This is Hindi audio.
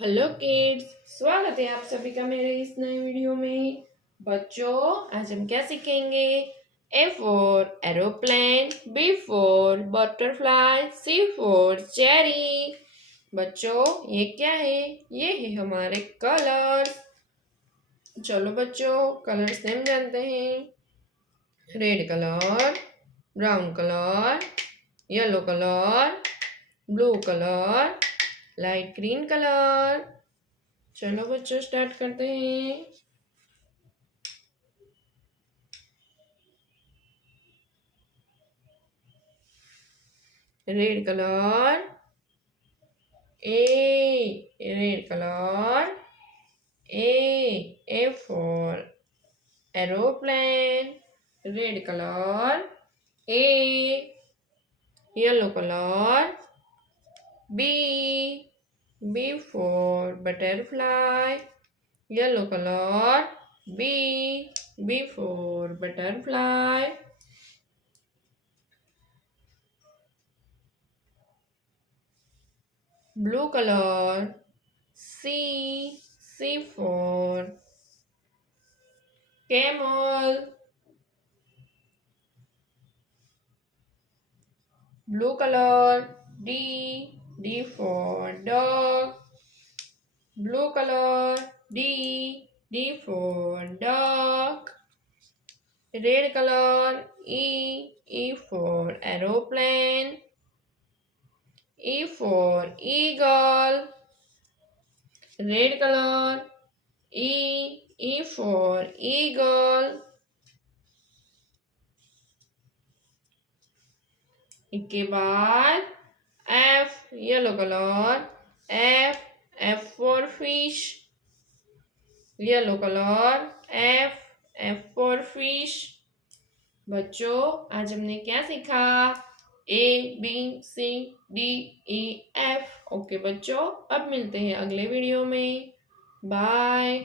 हेलो किड्स, स्वागत है आप सभी का मेरे इस नए वीडियो में। बच्चों, आज हम क्या सीखेंगे? A for aeroplane, B for butterfly, C for cherry. बच्चों, ये क्या है? ये है हमारे कलर्स। चलो बच्चों, कलर्स नेम जानते हैं। Red colour, brown colour, yellow colour, blue colour, light green colour. चलो बच्चों, स्टार्ट करते हैं। Red colour, red colour, A for aeroplane, red colour, A, yellow colour, B for butterfly, yellow colour, B for butterfly. Blue color, C for camel. Blue color, D for dog. Blue color, D for dog. Red color, E for aeroplane. E for eagle. Red color, E for eagle. इसके बाद F, yellow colour, F for fish, yellow colour, F for fish. बच्चों, आज हमने क्या सीखा? ABCDEF। ओके बच्चों, अब मिलते हैं अगले वीडियो में। बाय।